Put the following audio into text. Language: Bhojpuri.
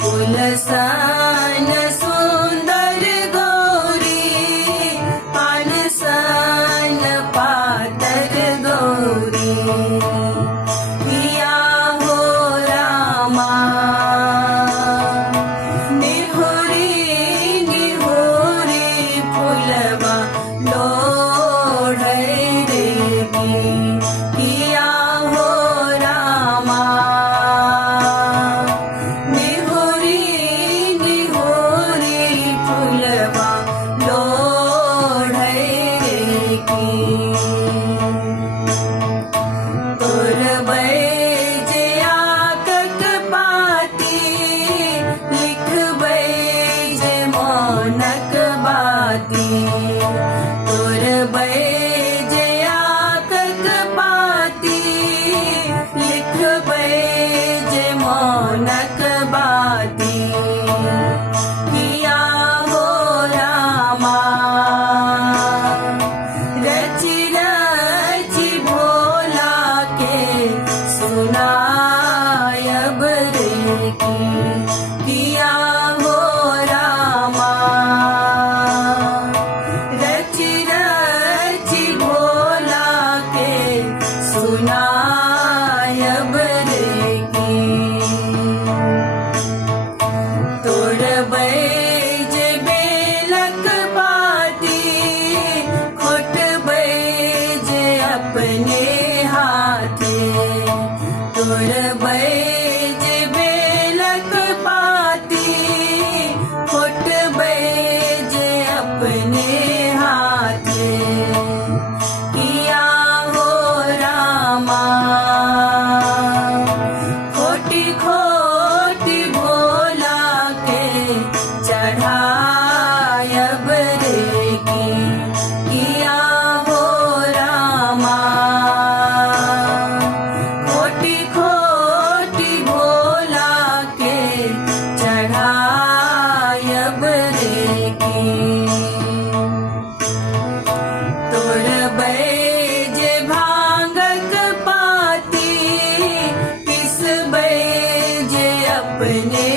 फूल सन सुंदर गौरी पान सन पातर गौरी पिया हो रामा निहुरी निहुरी फूलवा लोढ़ै रे पिया हो रामा निहुरी निहुरी फूलवा लोढ़ै रे तोर बैजया कट पाती लिखबै जे मोनक बाती तोर बैजया कट पाती लिखबै जे मोनक बाती पिया हो रामा रचि रचि भोला के सुनायब रे पिया हो रामा रचि रचि भोला के सुनायब रे तोर बैज बेलक बाती खोट बैज अपने हाथे तोर बैज बेलक बाती खोट बैज अपने हाथे पिया हो रामा खोटी खोटी भोला के चढ़ायब रे पिया हो रामा खोटी खोटी भोला के चढ़ायब रे तोर बैज भांगक पाती पिस बैज अपने